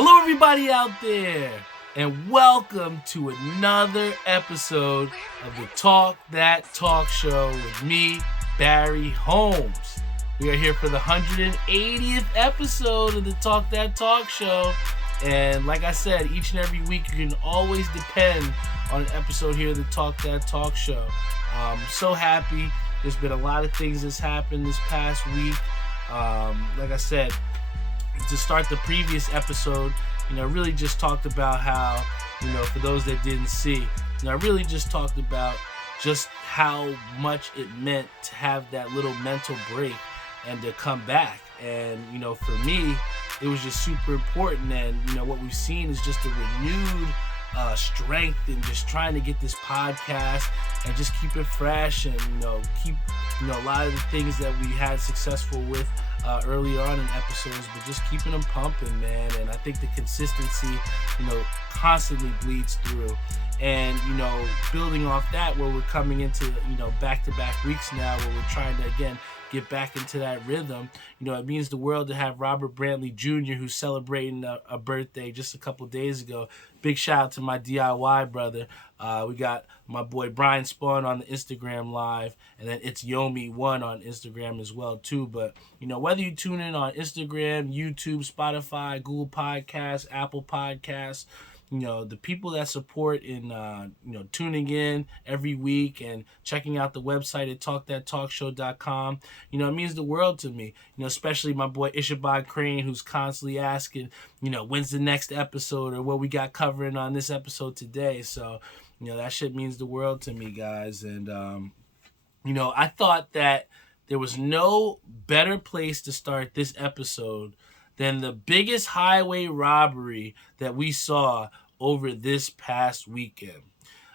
Hello, everybody out there, and welcome to another episode of the Talk That Talk Show with me, Barry Holmes. We are here for the 180th episode of the Talk That Talk Show, and like I said, each and every week you can always depend on an episode here of the Talk That Talk Show. I'm so happy. There's been a lot of things that's happened this past week. Like I said, to start the previous episode, I really just talked about how, for those that didn't see, I really just talked about just how much it meant to have that little mental break and to come back. And, for me, it was just super important. And, what we've seen is just a renewed strength in just trying to get this podcast and just keep it fresh and, keep, a lot of the things that we had successful with early on in episodes, but just keeping them pumping, man. And I think the consistency, constantly bleeds through. And, building off that, where we're coming into, back-to-back weeks now, where we're trying to, again, get back into that rhythm. It means the world to have Robert Brantley Jr., who's celebrating a birthday just a couple days ago. Big shout out to my DIY brother. We got my boy Brian Spawn on the Instagram live, and then it's Yomi1 on Instagram as well too. But whether you tune in on Instagram, YouTube, Spotify, Google Podcasts, Apple Podcasts, the people that support in tuning in every week and checking out the website at talkthattalkshow.com, it means the world to me. Especially my boy Ishabod Crane, who's constantly asking, when's the next episode or what we got covering on this episode today. So that shit means the world to me, guys. And I thought that there was no better place to start this episode than the biggest highway robbery that we saw over this past weekend.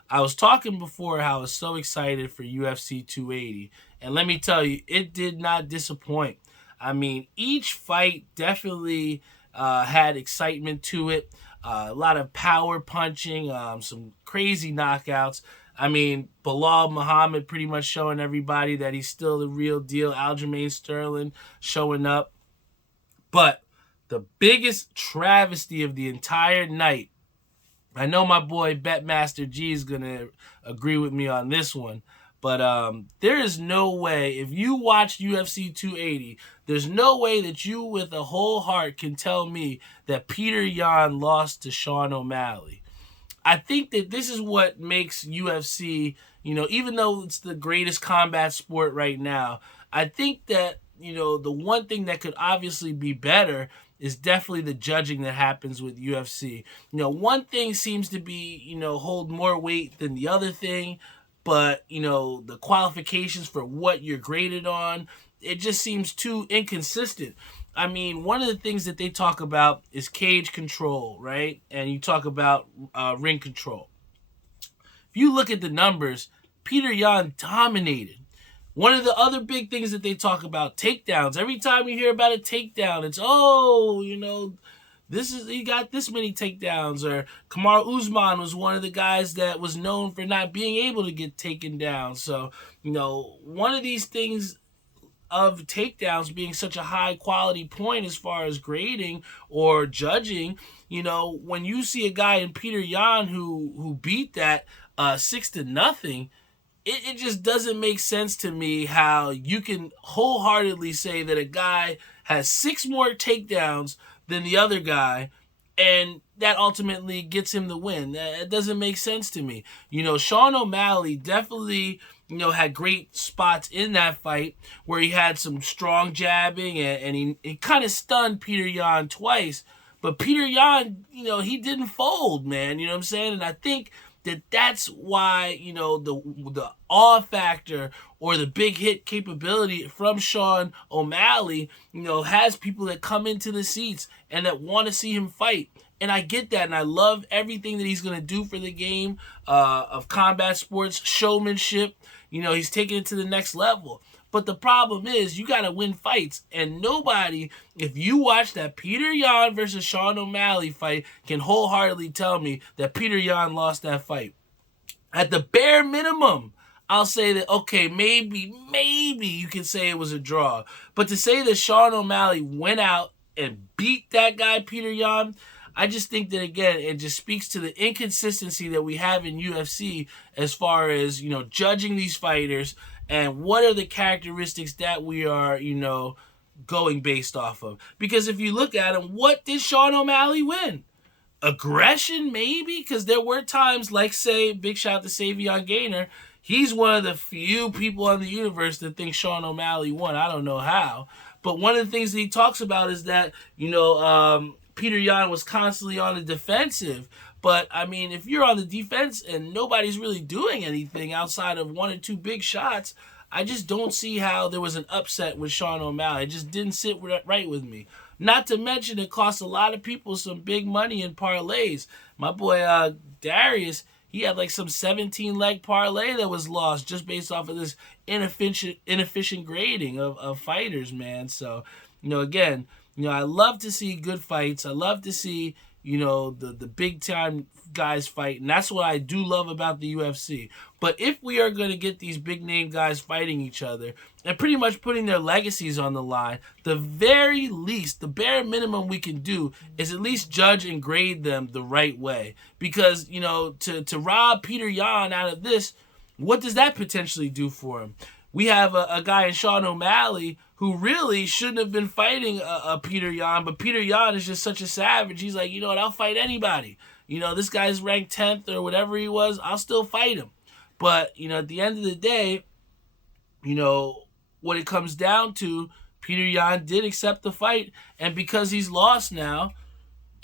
I was talking before how I was so excited for UFC 280, and let me tell you, it did not disappoint. I mean, each fight definitely had excitement to it, a lot of power punching, some crazy knockouts. I mean, Bilal Muhammad pretty much showing everybody that he's still the real deal. Aljamain Sterling showing up. But the biggest travesty of the entire night, I know my boy Betmaster G is going to agree with me on this one, but there is no way, if you watch UFC 280, there's no way that you with a whole heart can tell me that Petr Yan lost to Sean O'Malley. I think that this is what makes UFC, even though it's the greatest combat sport right now, I think that, the one thing that could obviously be better is definitely the judging that happens with UFC. One thing seems to be, hold more weight than the other thing, but, the qualifications for what you're graded on, it just seems too inconsistent. I mean, one of the things that they talk about is cage control, right? And you talk about ring control. If you look at the numbers, Petr Yan dominated. One of the other big things that they talk about, takedowns. Every time you hear about a takedown, it's, he got this many takedowns. Or Kamaru Usman was one of the guys that was known for not being able to get taken down. So, one of these things of takedowns being such a high quality point as far as grading or judging, when you see a guy in Petr Yan who beat that 6-0, it just doesn't make sense to me how you can wholeheartedly say that a guy has 6 more takedowns than the other guy, and that ultimately gets him the win. It doesn't make sense to me. Sean O'Malley definitely, had great spots in that fight where he had some strong jabbing and he kind of stunned Petr Yan twice. But Petr Yan, he didn't fold, man. You know what I'm saying? And I think that's why, the awe factor or the big hit capability from Sean O'Malley, has people that come into the seats and that want to see him fight. And I get that, and I love everything that he's going to do for the game of combat sports, showmanship. He's taking it to the next level. But the problem is you got to win fights. And nobody, if you watch that Petr Yan versus Sean O'Malley fight, can wholeheartedly tell me that Petr Yan lost that fight. At the bare minimum, I'll say that, okay, maybe you can say it was a draw. But to say that Sean O'Malley went out and beat that guy, Petr Yan, I just think that, again, it just speaks to the inconsistency that we have in UFC as far as, judging these fighters and what are the characteristics that we are, going based off of. Because if you look at him, what did Sean O'Malley win? Aggression, maybe? Because there were times, like, say, big shout out to Savion Gaynor, he's one of the few people in the universe that think Sean O'Malley won. I don't know how. But one of the things that he talks about is that, Peter Yan was constantly on the defensive. But, I mean, if you're on the defense and nobody's really doing anything outside of one or two big shots, I just don't see how there was an upset with Sean O'Malley. It just didn't sit right with me. Not to mention it cost a lot of people some big money in parlays. My boy Darius, he had like some 17-leg parlay that was lost just based off of this inefficient grading of fighters, man. So, again, I love to see good fights. I love to see, the big-time guys fight, and that's what I do love about the UFC. But if we are going to get these big-name guys fighting each other and pretty much putting their legacies on the line, the very least, the bare minimum we can do is at least judge and grade them the right way. Because, to rob Peter Yan out of this, what does that potentially do for him? We have a guy in Sean O'Malley who really shouldn't have been fighting a Peter Yan, but Peter Yan is just such a savage. He's like, I'll fight anybody. This guy's ranked 10th or whatever he was, I'll still fight him. But, at the end of the day, what it comes down to, Peter Yan did accept the fight, and because he's lost now,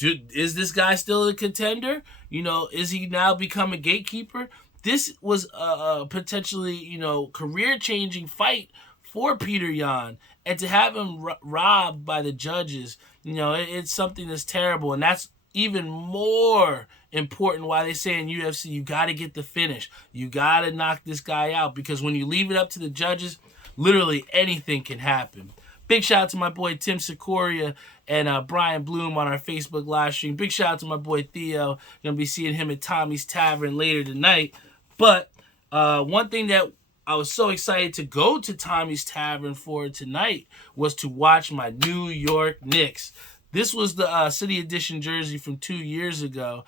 is this guy still a contender? Is he now become a gatekeeper? This was a potentially, career-changing fight for Peter Yan. And to have him robbed by the judges, it's something that's terrible. And that's even more important why they say in UFC, you got to get the finish. You got to knock this guy out. Because when you leave it up to the judges, literally anything can happen. Big shout out to my boy Tim Sikoria and Brian Bloom on our Facebook live stream. Big shout out to my boy Theo. Going to be seeing him at Tommy's Tavern later tonight. But one thing that I was so excited to go to Tommy's Tavern for tonight was to watch my New York Knicks. This was the City Edition jersey from 2 years ago.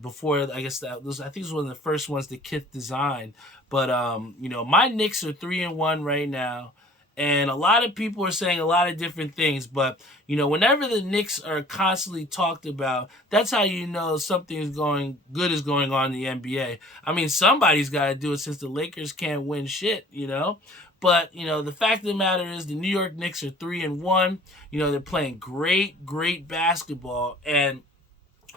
Before, I guess I think it was one of the first ones that Kith designed. But my Knicks are 3-1 right now. And a lot of people are saying a lot of different things. But, whenever the Knicks are constantly talked about, that's how you know something is going on in the NBA. I mean, somebody's got to do it since the Lakers can't win shit, But, the fact of the matter is the New York Knicks are 3-1. They're playing great basketball. And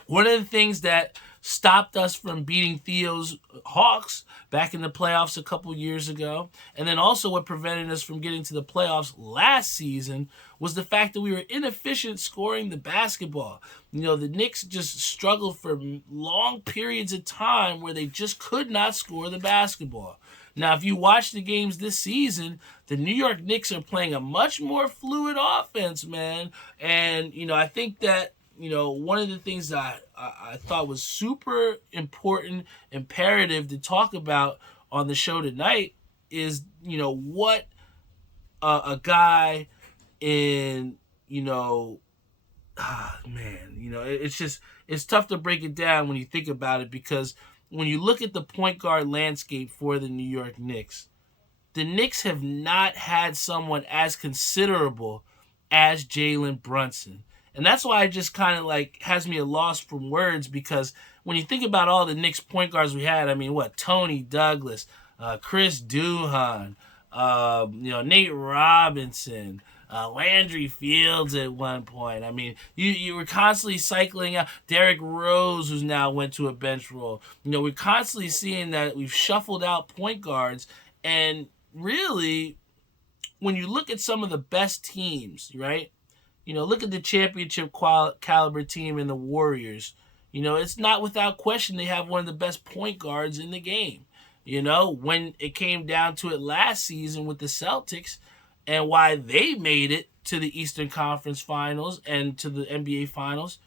one of the things that stopped us from beating Theo's Hawks back in the playoffs a couple years ago, and then also what prevented us from getting to the playoffs last season, was the fact that we were inefficient scoring the basketball. The Knicks just struggled for long periods of time where they just could not score the basketball. Now, if you watch the games this season, the New York Knicks are playing a much more fluid offense, man. And, I think that, one of the things that I thought was super important, imperative to talk about on the show tonight is, what a guy in, it's tough to break it down when you think about it, because when you look at the point guard landscape for the New York Knicks, the Knicks have not had someone as considerable as Jalen Brunson. And that's why it just kind of has me a loss from words, because when you think about all the Knicks point guards we had, I mean, Tony Douglas, Chris Duhon, Nate Robinson, Landry Fields at one point. I mean, you were constantly cycling out Derrick Rose, who's now went to a bench role. We're constantly seeing that we've shuffled out point guards. And really, when you look at some of the best teams, right? Look at the championship caliber team in the Warriors. It's not without question they have one of the best point guards in the game. When it came down to it last season with the Celtics and why they made it to the Eastern Conference Finals and to the NBA Finals,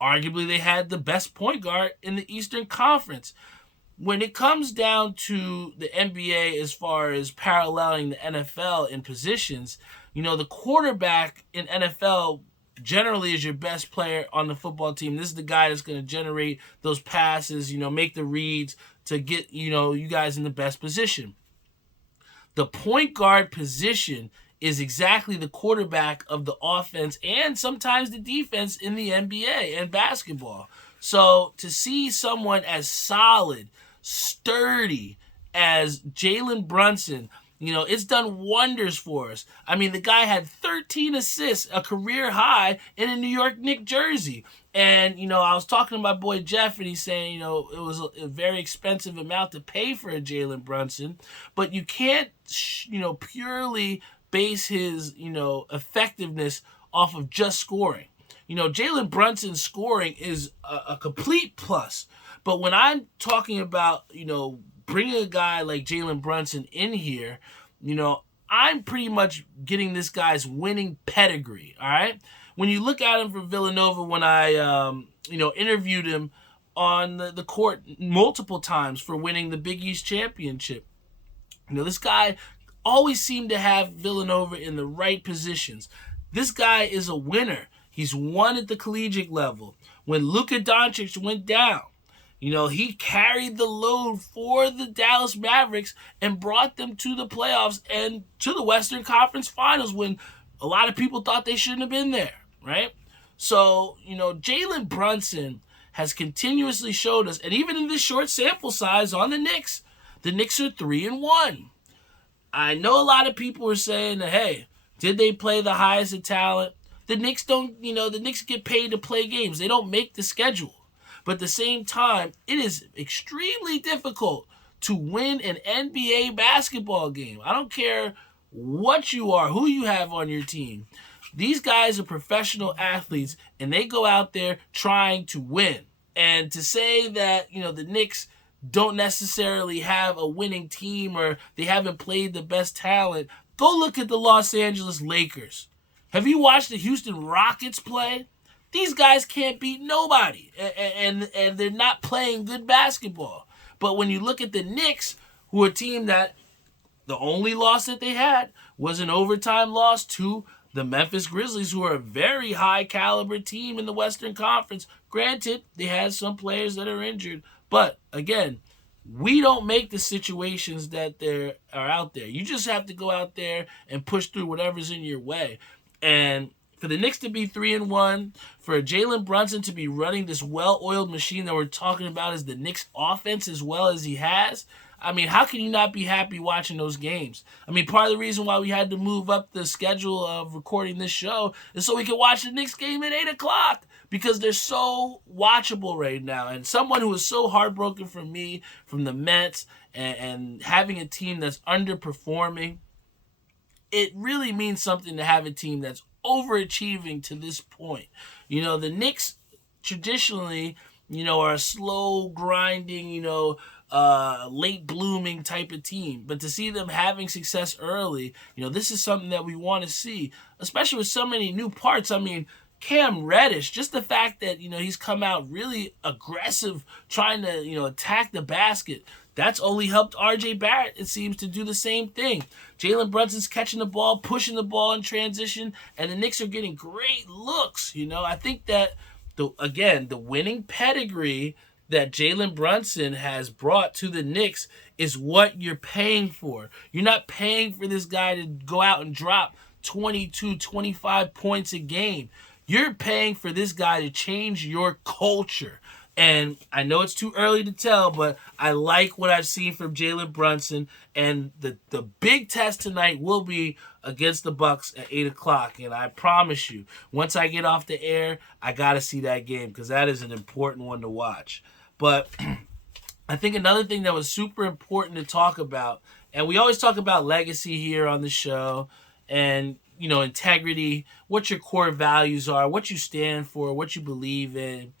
arguably they had the best point guard in the Eastern Conference. When it comes down to the NBA as far as paralleling the NFL in positions, the quarterback in NFL generally is your best player on the football team. This is the guy that's going to generate those passes, make the reads to get, you guys in the best position. The point guard position is exactly the quarterback of the offense and sometimes the defense in the NBA and basketball. So to see someone as solid, sturdy as Jalen Brunson, it's done wonders for us. I mean, the guy had 13 assists, a career high, in a New York Knicks jersey. And, I was talking to my boy Jeff, and he's saying, it was a very expensive amount to pay for a Jalen Brunson. But you can't, purely base his, effectiveness off of just scoring. Jalen Brunson's scoring is a complete plus. But when I'm talking about, bringing a guy like Jalen Brunson in here, I'm pretty much getting this guy's winning pedigree, all right? When you look at him for Villanova, when I, interviewed him on the court multiple times for winning the Big East championship, this guy always seemed to have Villanova in the right positions. This guy is a winner. He's won at the collegiate level. When Luka Doncic went down, he carried the load for the Dallas Mavericks and brought them to the playoffs and to the Western Conference Finals when a lot of people thought they shouldn't have been there, right? So, Jalen Brunson has continuously showed us, and even in this short sample size on the Knicks are 3-1. I know a lot of people are saying that, hey, did they play the highest of talent? The Knicks don't, the Knicks get paid to play games. They don't make the schedule. But at the same time, it is extremely difficult to win an NBA basketball game. I don't care what you are, who you have on your team. These guys are professional athletes, and they go out there trying to win. And to say that, the Knicks don't necessarily have a winning team or they haven't played the best talent, go look at the Los Angeles Lakers. Have you watched the Houston Rockets play? These guys can't beat nobody, and they're not playing good basketball. But when you look at the Knicks, who are a team that the only loss that they had was an overtime loss to the Memphis Grizzlies, who are a very high caliber team in the Western Conference. Granted, they had some players that are injured, but again, we don't make the situations that there are out there. You just have to go out there and push through whatever's in your way. And for the Knicks to be 3-1, for Jalen Brunson to be running this well-oiled machine that we're talking about as the Knicks offense as well as he has, I mean, how can you not be happy watching those games? I mean, part of the reason why we had to move up the schedule of recording this show is so we could watch the Knicks game at 8 o'clock because they're so watchable right now. And someone who is so heartbroken from me, from the Mets, and having a team that's underperforming, it really means something to have a team that's overachieving to this point. The Knicks traditionally, are a slow grinding, late blooming type of team. But to see them having success early, this is something that we want to see, especially with so many new parts. I mean, Cam Reddish, just the fact that, he's come out really aggressive trying to, attack the basket. That's only helped R.J. Barrett, it seems, to do the same thing. Jalen Brunson's catching the ball, pushing the ball in transition, and the Knicks are getting great looks. I think that, the winning pedigree that Jalen Brunson has brought to the Knicks is what you're paying for. You're not paying for this guy to go out and drop 22, 25 points a game. You're paying for this guy to change your culture. And I know it's too early to tell, but I like what I've seen from Jalen Brunson. And the big test tonight will be against the Bucks at 8 o'clock. And I promise you, once I get off the air, I got to see that game because that is an important one to watch. But I think another thing that was super important to talk about, and we always talk about legacy here on the show, and integrity, what your core values are, what you stand for, what you believe in.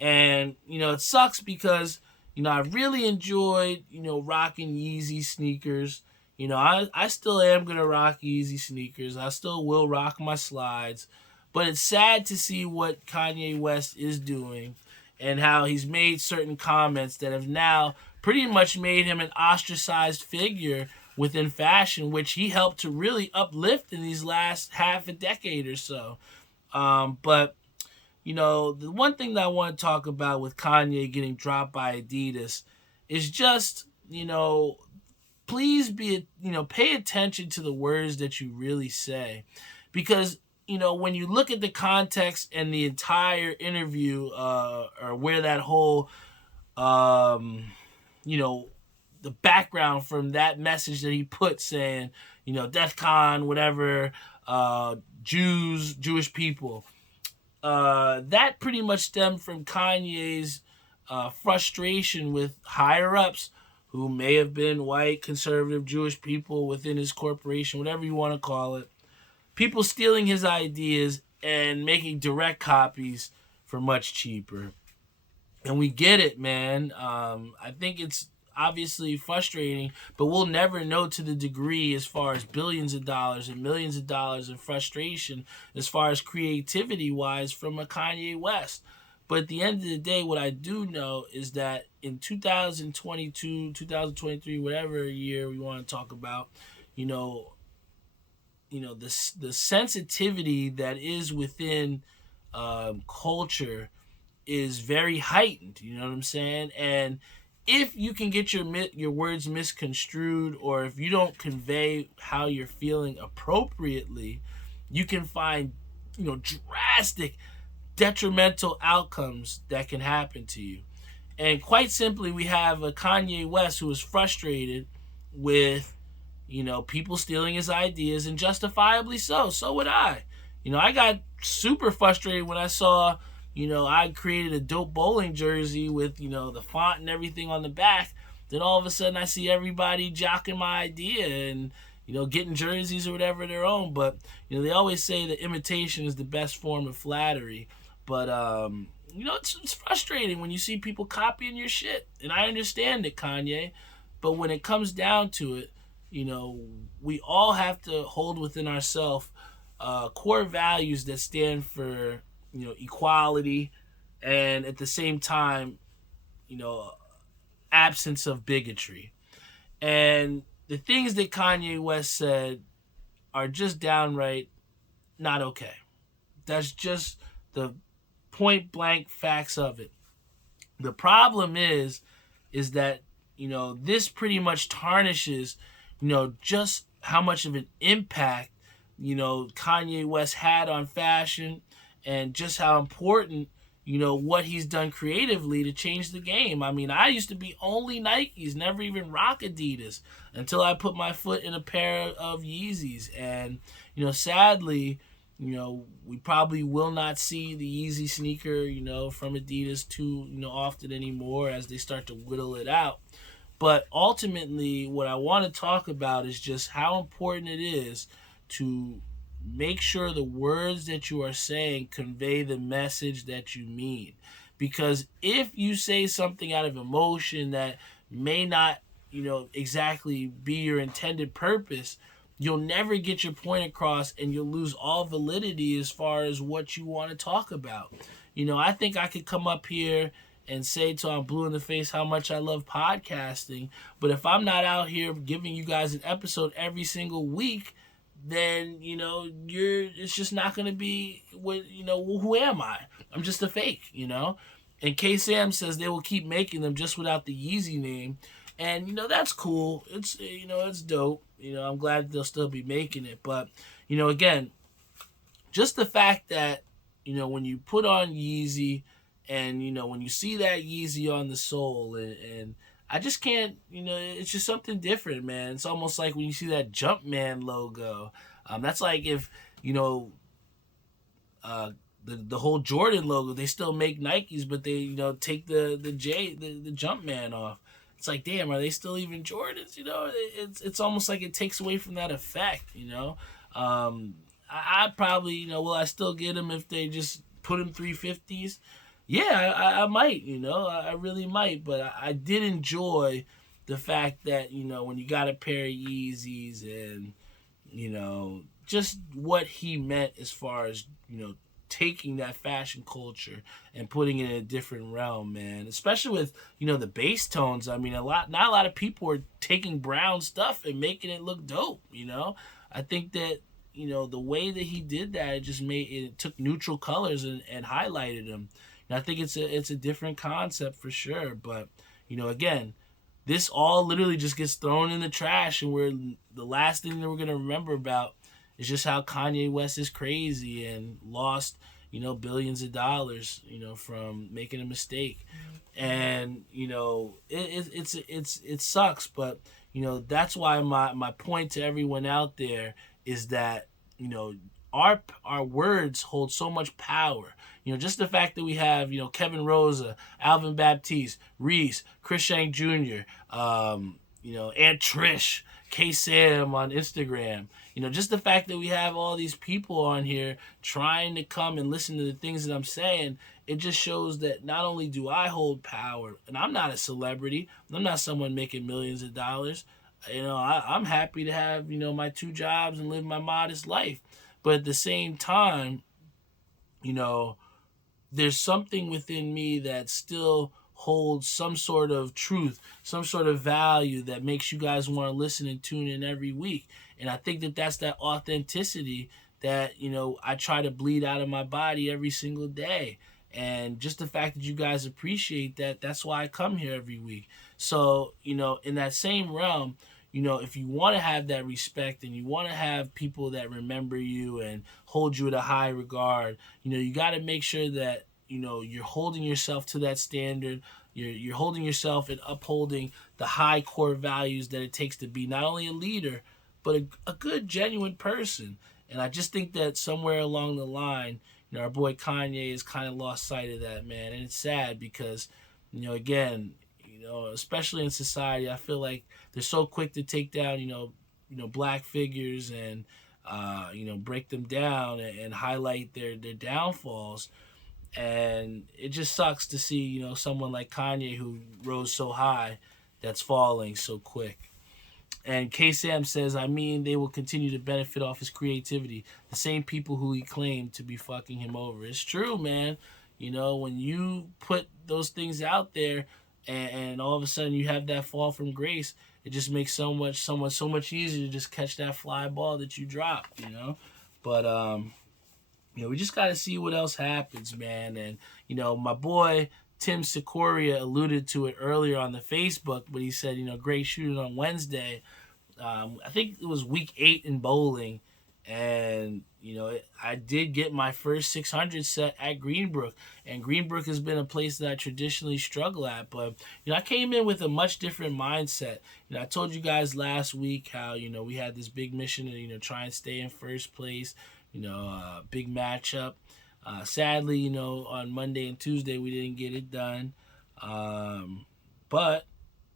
And, it sucks because, I really enjoyed, rocking Yeezy sneakers. I still am going to rock Yeezy sneakers. I still will rock my slides. But it's sad to see what Kanye West is doing and how he's made certain comments that have now pretty much made him an ostracized figure within fashion, which he helped to really uplift in these last half a decade or so. But the one thing that I want to talk about with Kanye getting dropped by Adidas is just, please pay attention to the words that you really say. Because, when you look at the context and the entire interview, or where that whole, you know, the background from that message that he put saying, Death Con, whatever, Jewish people, that pretty much stemmed from Kanye's frustration with higher ups who may have been white, conservative, Jewish people within his corporation, whatever you want to call it. People stealing his ideas and making direct copies for much cheaper. And we get it, man. I think it's obviously frustrating, but we'll never know to the degree as far as billions of dollars and millions of dollars in frustration as far as creativity wise from a Kanye West. But at the end of the day, what I do know is that in 2022, 2023, whatever year we want to talk about, the sensitivity that is within culture is very heightened. You know what I'm saying? And if you can get your words misconstrued, or if you don't convey how you're feeling appropriately, you can find drastic detrimental outcomes that can happen to you. And quite simply, we have a Kanye West who is frustrated with people stealing his ideas, and justifiably so. So would I. I got super frustrated when I saw I created a dope bowling jersey with, the font and everything on the back. Then all of a sudden I see everybody jocking my idea and, getting jerseys or whatever their own. But, they always say that imitation is the best form of flattery. But, it's frustrating when you see people copying your shit. And I understand it, Kanye. But when it comes down to it, we all have to hold within ourselves core values that stand for equality, and at the same time, absence of bigotry. And the things that Kanye West said are just downright not okay. That's just the point blank facts of it. The problem is that, this pretty much tarnishes, just how much of an impact, Kanye West had on fashion, and just how important, what he's done creatively to change the game. I mean, I used to be only Nikes, never even rock Adidas, until I put my foot in a pair of Yeezys. And, sadly, we probably will not see the Yeezy sneaker, from Adidas too, often anymore as they start to whittle it out. But ultimately, what I want to talk about is just how important it is to make sure the words that you are saying convey the message that you mean. Because if you say something out of emotion that may not, exactly be your intended purpose, you'll never get your point across, and you'll lose all validity as far as what you want to talk about. I think I could come up here and say till I'm blue in the face how much I love podcasting, but if I'm not out here giving you guys an episode every single week, then it's just not going to be what, who am I? I'm just a fake. And K-Sam says they will keep making them just without the Yeezy name, and that's cool. It's it's dope. I'm glad they'll still be making it, but again, just the fact that when you put on Yeezy, and when you see that Yeezy on the sole, and I just can't, it's just something different, man. It's almost like when you see that Jumpman logo. That's like if, the whole Jordan logo, they still make Nikes, but they, take the Jumpman off. It's like, damn, are they still even Jordans? It's almost like it takes away from that effect, I probably, will I still get them if they just put them 350s? Yeah, I might, I really might. But I did enjoy the fact that, when you got a pair of Yeezys, and, just what he meant as far as, taking that fashion culture and putting it in a different realm, man. Especially with, the bass tones. I mean, not a lot of people are taking brown stuff and making it look dope, I think that, the way that he did that, it just it took neutral colors and highlighted him. And I think it's a different concept for sure. But again, this all literally just gets thrown in the trash, and the last thing that we're gonna remember about is just how Kanye West is crazy and lost billions of dollars from making a mistake. And it sucks, but that's why my point to everyone out there is that our words hold so much power. Just the fact that we have Kevin Rosa, Alvin Baptiste, Reese, Chris Shank Jr., Aunt Trish, K Sam on Instagram. Just the fact that we have all these people on here trying to come and listen to the things that I'm saying, it just shows that not only do I hold power, and I'm not a celebrity, I'm not someone making millions of dollars. I'm happy to have my 2 jobs and live my modest life, but at the same time, there's something within me that still holds some sort of truth, some sort of value that makes you guys want to listen and tune in every week. And I think that that's that authenticity that I try to bleed out of my body every single day. And just the fact that you guys appreciate that, that's why I come here every week. So in that same realm, if you want to have that respect and you want to have people that remember you and hold you at a high regard, you got to make sure that you're holding yourself to that standard. You're holding yourself and upholding the high core values that it takes to be not only a leader, but a good, genuine person. And I just think that somewhere along the line, our boy Kanye has kind of lost sight of that, man. And it's sad because, again, especially in society, I feel like they're so quick to take down, black figures and, break them down and highlight their downfalls. And it just sucks to see, someone like Kanye who rose so high that's falling so quick. And K-Sam says, they will continue to benefit off his creativity. The same people who he claimed to be fucking him over. It's true, man. When you put those things out there and all of a sudden you have that fall from grace, it just makes someone so much easier to just catch that fly ball that you dropped, But, we just got to see what else happens, man. And, my boy Tim Sikoria alluded to it earlier on the Facebook, but he said, great shooting on Wednesday. I think it was week 8 in bowling. And, I did get my first 600 set at Greenbrook. And Greenbrook has been a place that I traditionally struggle at. But, I came in with a much different mindset. I told you guys last week how, we had this big mission to, try and stay in first place. Big matchup. Sadly, on Monday and Tuesday, we didn't get it done. But,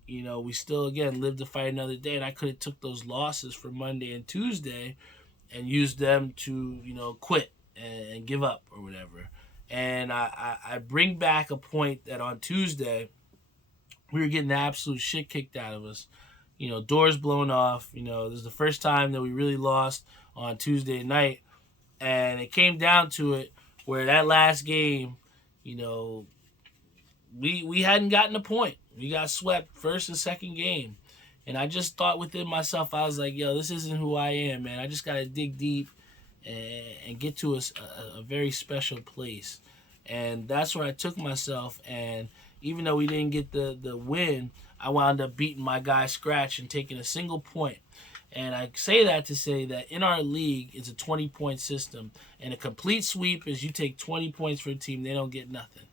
we still, again, lived to fight another day. And I could have took those losses for Monday and Tuesday and used them to, quit and give up or whatever. And I bring back a point that on Tuesday, we were getting the absolute shit kicked out of us. Doors blown off. This is the first time that we really lost on Tuesday night. And it came down to it where that last game, we hadn't gotten a point. We got swept first and second game. And I just thought within myself, I was like, yo, this isn't who I am, man. I just got to dig deep and get to a very special place. And that's where I took myself. And even though we didn't get the win, I wound up beating my guy Scratch and taking a single point. And I say that to say that in our league, it's a 20-point system. And a complete sweep is you take 20 points for a team, they don't get nothing.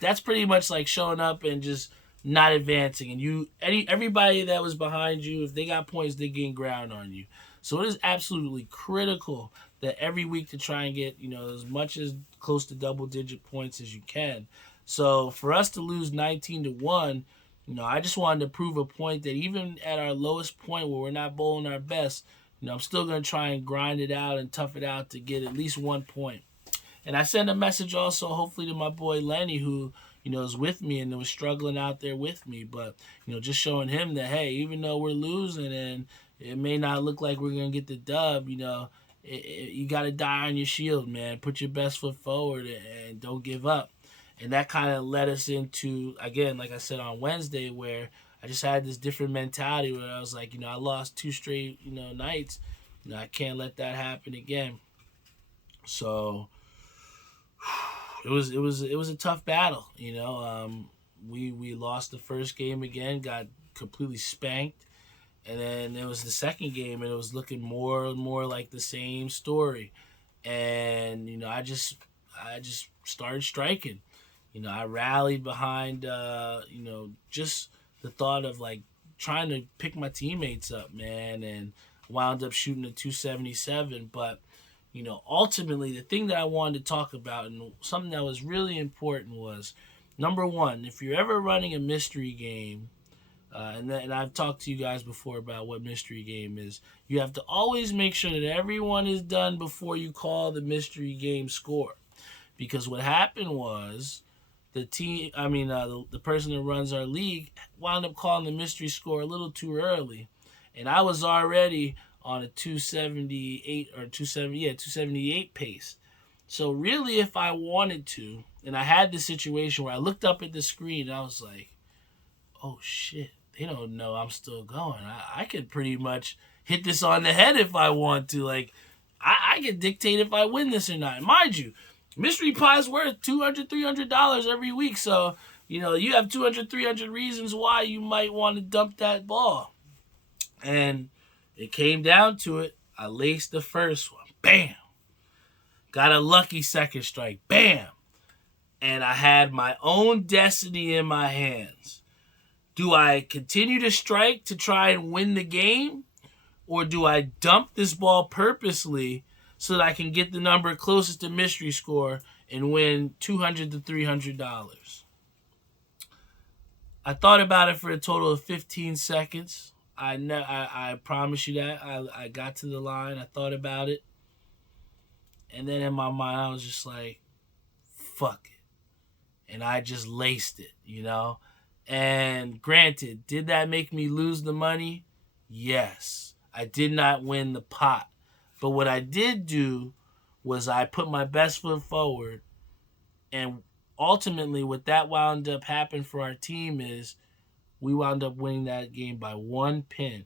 That's pretty much like showing up and just not advancing. And everybody that was behind you, if they got points, they gain ground on you. So it is absolutely critical that every week to try and get, as much as close to double-digit points as you can. So for us to lose 19-1, I just wanted to prove a point that even at our lowest point where we're not bowling our best, I'm still going to try and grind it out and tough it out to get at least 1 point. And I sent a message also, hopefully, to my boy Lenny, who, is with me and was struggling out there with me. But, just showing him that, hey, even though we're losing and it may not look like we're going to get the dub, you got to die on your shield, man. Put your best foot forward and don't give up. And that kind of led us into, again, like I said on Wednesday, where I just had this different mentality where I was like, I lost 2 straight, nights. I can't let that happen again. So it was a tough battle. We lost the first game again, got completely spanked, and then it was the second game, and it was looking more and more like the same story. And I just started striking. I rallied behind just the thought of like trying to pick my teammates up, man, and wound up shooting a 277. But ultimately, the thing that I wanted to talk about and something that was really important was number one, if you're ever running a mystery game, and I've talked to you guys before about what mystery game is, you have to always make sure that everyone is done before you call the mystery game score. Because what happened was the person that runs our league wound up calling the mystery score a little too early, and I was already on a 278 or 278 pace. So really, if I wanted to, and I had this situation where I looked up at the screen and I was like, oh shit, they don't know I'm still going. I could pretty much hit this on the head if I want to. Like, I can dictate if I win this or not. Mind you, mystery pie's worth $200, $300 every week. So, you have 200, 300 reasons why you might want to dump that ball. And it came down to it. I laced the first one. Bam. Got a lucky second strike. Bam. And I had my own destiny in my hands. Do I continue to strike to try and win the game? Or do I dump this ball purposely so that I can get the number closest to mystery score and win $200 to $300? I thought about it for a total of 15 seconds. I promise you that. I got to the line. I thought about it. And then in my mind, I was just like, fuck it. And I just laced it, And granted, did that make me lose the money? Yes. I did not win the pot. But what I did do was I put my best foot forward. And ultimately, what that wound up happening for our team is we wound up winning that game by 1 pin.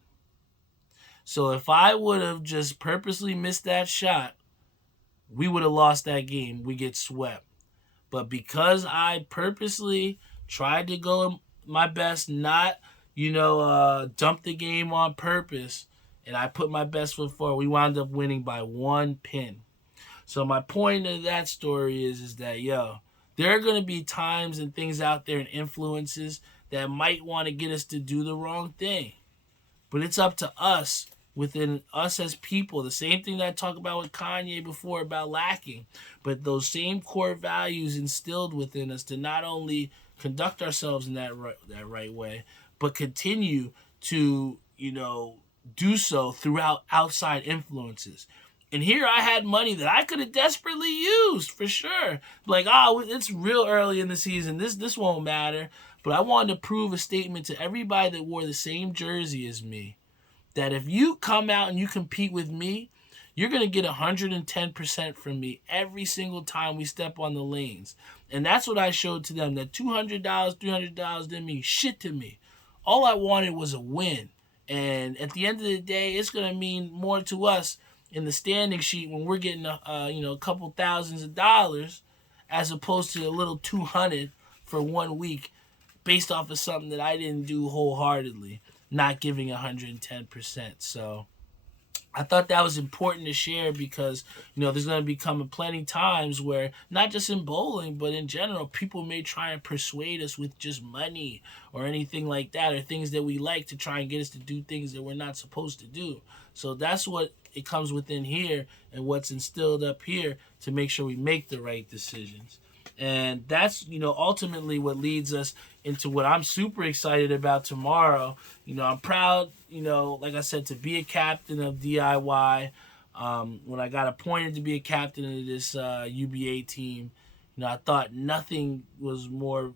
So if I would have just purposely missed that shot, we would have lost that game. We get swept. But because I purposely tried to go my best, not, dump the game on purpose, and I put my best foot forward, we wound up winning by 1 pin. So my point of that story is that, there are going to be times and things out there and influences that might want to get us to do the wrong thing. But it's up to us, within us as people. The same thing that I talked about with Kanye before about lacking. But those same core values instilled within us to not only conduct ourselves in that right way, but continue to, do so throughout outside influences. And here I had money that I could have desperately used for sure. Like, it's real early in the season. This won't matter. But I wanted to prove a statement to everybody that wore the same jersey as me, that if you come out and you compete with me, you're going to get 110% from me every single time we step on the lanes. And that's what I showed to them, that $200, $300 didn't mean shit to me. All I wanted was a win. And at the end of the day, it's going to mean more to us in the standing sheet when we're getting a couple thousands of dollars as opposed to a little 200 for 1 week based off of something that I didn't do wholeheartedly, not giving 110%. So I thought that was important to share because, there's going to become plenty times where, not just in bowling, but in general, people may try and persuade us with just money or anything like that, or things that we like to try and get us to do things that we're not supposed to do. So that's what it comes within here and what's instilled up here to make sure we make the right decisions. And that's, ultimately what leads us into what I'm super excited about tomorrow. I'm proud, like I said, to be a captain of DIY. When I got appointed to be a captain of this UBA team, I thought nothing was more,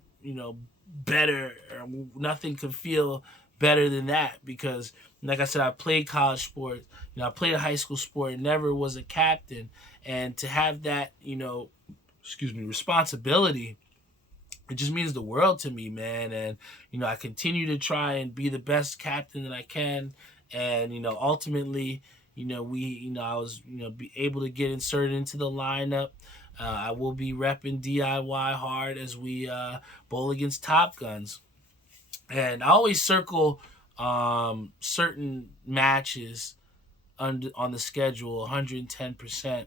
better, or nothing could feel better than that because, like I said, I played college sports, I played a high school sport and never was a captain. And to have that, responsibility, it just means the world to me, man. And, I continue to try and be the best captain that I can. And, ultimately, I was, be able to get inserted into the lineup. I will be repping DIY hard as we bowl against Top Guns. And I always circle certain matches on the schedule 110%.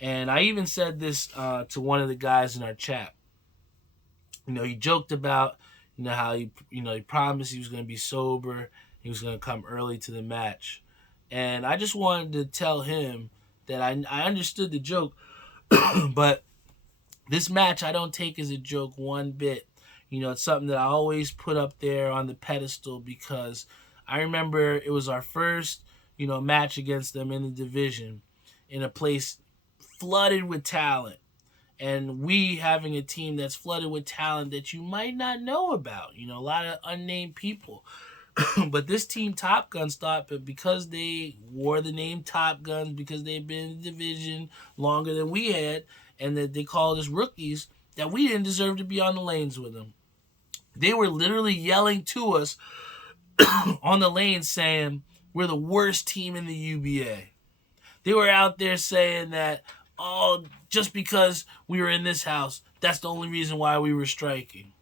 And I even said this to one of the guys in our chat. He joked about, how he promised he was going to be sober. He was going to come early to the match. And I just wanted to tell him that I understood the joke, but this match I don't take as a joke one bit. It's something that I always put up there on the pedestal because I remember it was our first, match against them in the division in a place flooded with talent. And we having a team that's flooded with talent that you might not know about, a lot of unnamed people. But this team, Top Guns, thought that because they wore the name Top Guns, because they've been in the division longer than we had, and that they called us rookies, that we didn't deserve to be on the lanes with them. They were literally yelling to us on the lane saying, we're the worst team in the UBA. They were out there saying that, just because we were in this house, that's the only reason why we were striking.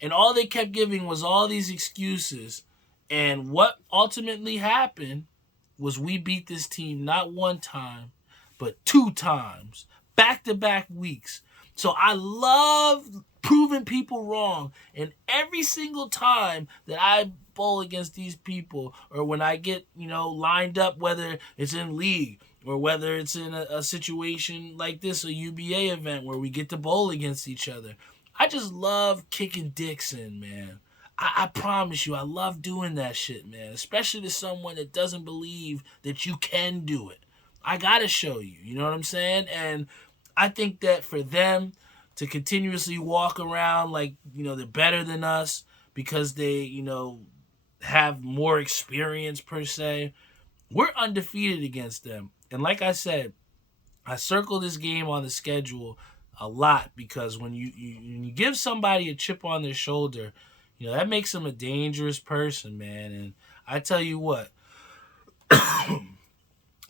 And all they kept giving was all these excuses. And what ultimately happened was we beat this team not one time, but 2 times, back-to-back weeks. So I love proving people wrong. And every single time that I bowl against these people, or when I get, lined up, whether it's in league or whether it's in a situation like this, a UBA event where we get to bowl against each other, I just love kicking dicks in, man. I promise you, I love doing that shit, man. Especially to someone that doesn't believe that you can do it. I gotta show you, you know what I'm saying? And I think that for them to continuously walk around like, they're better than us because they, have more experience per se, we're undefeated against them. And like I said, I circle this game on the schedule a lot because when you give somebody a chip on their shoulder, that makes them a dangerous person, man. And I tell you what, I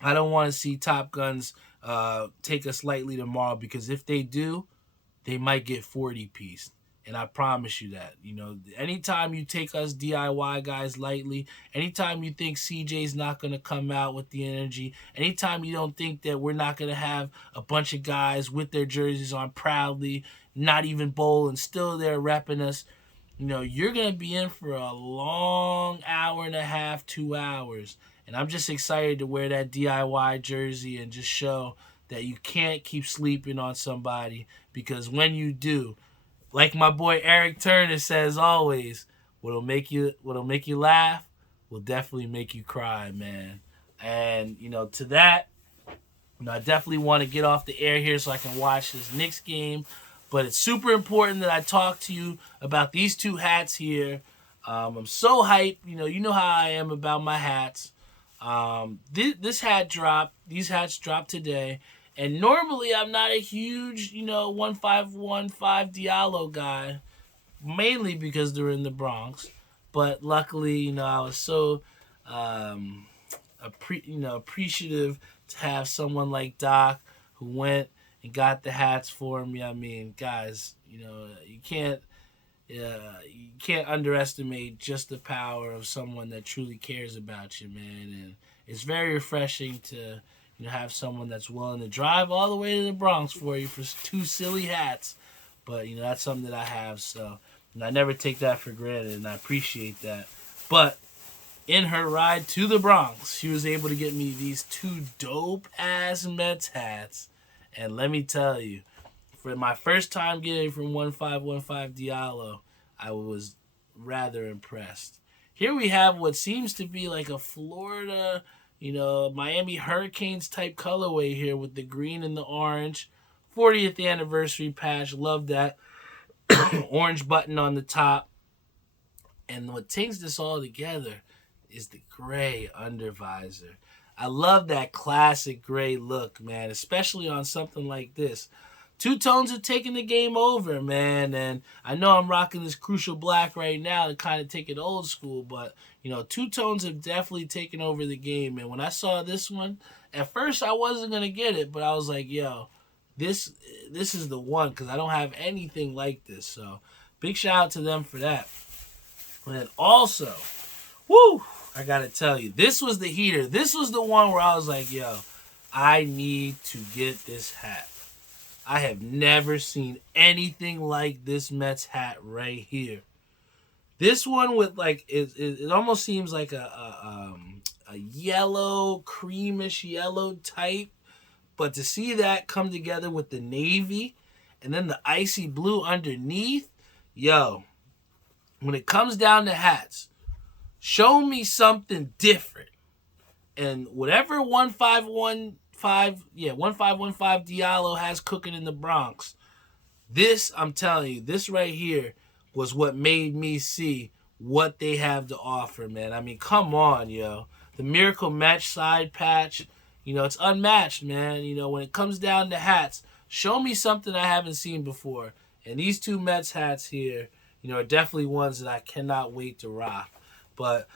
don't want to see Top Guns take us lightly tomorrow, because if they do, they might get 40-pieced. And I promise you that. Anytime you take us DIY guys lightly, anytime you think CJ's not going to come out with the energy, anytime you don't think that we're not going to have a bunch of guys with their jerseys on proudly, not even bowl, and still there repping us, you're going to be in for a long hour and a half, 2 hours. And I'm just excited to wear that DIY jersey and just show that you can't keep sleeping on somebody, because when you do, like my boy Eric Turner says always, what'll make you laugh will definitely make you cry, man. And, to that, I definitely want to get off the air here so I can watch this Knicks game. But it's super important that I talk to you about these 2 hats here. I'm so hyped. You know how I am about my hats. This hat dropped. These hats dropped today. And normally I'm not a huge, 1515 Diallo guy, mainly because they're in the Bronx. But luckily, I was so appreciative to have someone like Doc who went and got the hats for me. I mean, guys, you can't underestimate just the power of someone that truly cares about you, man. And it's very refreshing to have someone that's willing to drive all the way to the Bronx for you for 2 silly hats. But, that's something that I have. So, I never take that for granted, and I appreciate that. But in her ride to the Bronx, she was able to get me these 2 dope-ass Mets hats. And let me tell you, for my first time getting from 1515 Diallo, I was rather impressed. Here we have what seems to be like a Florida, Miami Hurricanes type colorway here with the green and the orange. 40th anniversary patch. Love that. Orange button on the top. And what takes this all together is the gray undervisor. I love that classic gray look, man, especially on something like this. Two Tones have taken the game over, man. And I know I'm rocking this Crucial Black right now to kind of take it old school, but, Two Tones have definitely taken over the game. And when I saw this one, at first I wasn't going to get it, but I was like, yo, this is the one, because I don't have anything like this. So big shout out to them for that. And then also, I got to tell you, this was the heater. This was the one where I was like, yo, I need to get this hat. I have never seen anything like this Mets hat right here. This one with it almost seems like a yellow, creamish yellow type. But to see that come together with the navy and then the icy blue underneath, yo, when it comes down to hats, show me something different. And whatever 1515 Diallo has cooking in the Bronx, this, I'm telling you, this right here was what made me see what they have to offer, man. I mean, come on, yo. The Miracle Match side patch, it's unmatched, man. When it comes down to hats, show me something I haven't seen before. And these two Mets hats here, are definitely ones that I cannot wait to rock. But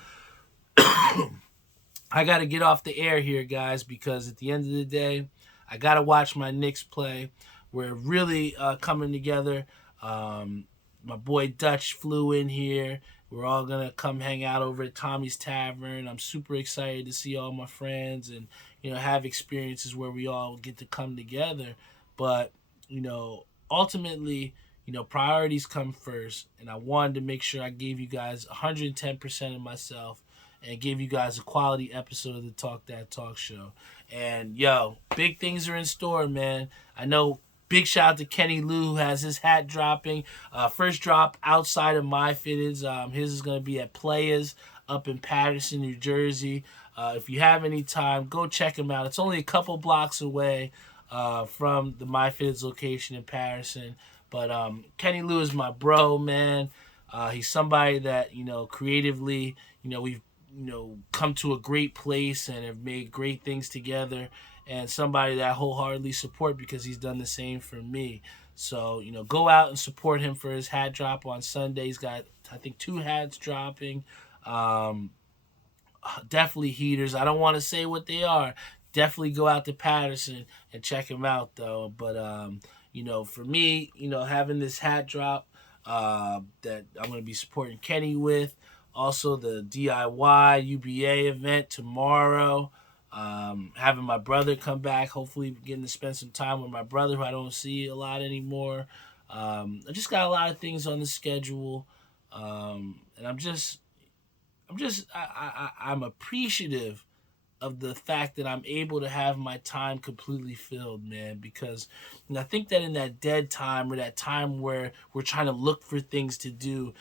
I got to get off the air here, guys, because at the end of the day, I got to watch my Knicks play. We're really coming together. My boy Dutch flew in here. We're all going to come hang out over at Tommy's Tavern. I'm super excited to see all my friends and, have experiences where we all get to come together. But, ultimately, priorities come first. And I wanted to make sure I gave you guys 110% of myself and gave you guys a quality episode of the Talk That Talk show. And, yo, big things are in store, man. I know. Big shout out to Kenny Lou, who has his hat dropping. First drop outside of My Fitteds. His is going to be at Players up in Patterson, New Jersey. If you have any time, go check him out. It's only a couple blocks away from the My Fitteds location in Patterson. But Kenny Lou is my bro, man. He's somebody that, creatively, we've, come to a great place and have made great things together. And somebody that I wholeheartedly support because he's done the same for me. So, go out and support him for his hat drop on Sunday. He's got, I think, 2 hats dropping. Definitely heaters. I don't want to say what they are. Definitely go out to Patterson and check him out, though. But, for me, having this hat drop that I'm going to be supporting Kenny with. Also, the DIY UBA event tomorrow. Having my brother come back, hopefully getting to spend some time with my brother who I don't see a lot anymore. I just got a lot of things on the schedule. And I'm appreciative of the fact that I'm able to have my time completely filled, man, because I think that in that dead time or that time where we're trying to look for things to do,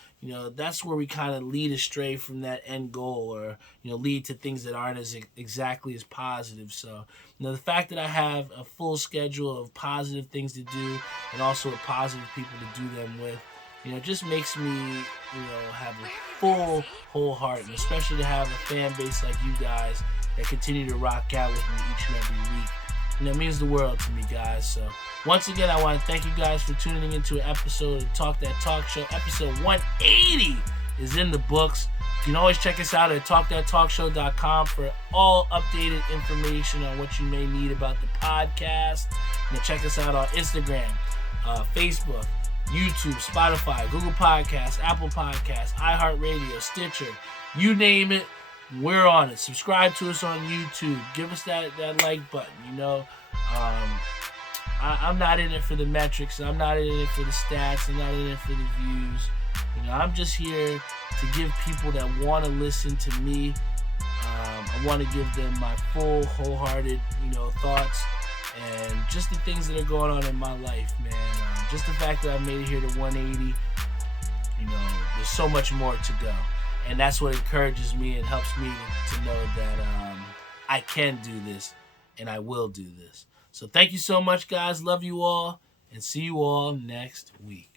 that's where we kind of lead astray from that end goal or, lead to things that aren't as exactly as positive. So, the fact that I have a full schedule of positive things to do and also positive people to do them with, just makes me, have a full, whole heart, and especially to have a fan base like you guys that continue to rock out with me each and every week. It means the world to me, guys. So, once again, I want to thank you guys for tuning into an episode of Talk That Talk Show. Episode 180 is in the books. You can always check us out at talkthattalkshow.com for all updated information on what you may need about the podcast. Check us out on Instagram, Facebook, YouTube, Spotify, Google Podcasts, Apple Podcasts, iHeartRadio, Stitcher, you name it. We're on it. Subscribe to us on YouTube. Give us that like button. I'm not in it for the metrics. I'm not in it for the stats. I'm not in it for the views. I'm just here to give people that want to listen to me. I want to give them my full, wholehearted, thoughts and just the things that are going on in my life, man. Just the fact that I made it here to 180. There's so much more to go. And that's what encourages me and helps me to know that I can do this and I will do this. So thank you so much, guys. Love you all and see you all next week.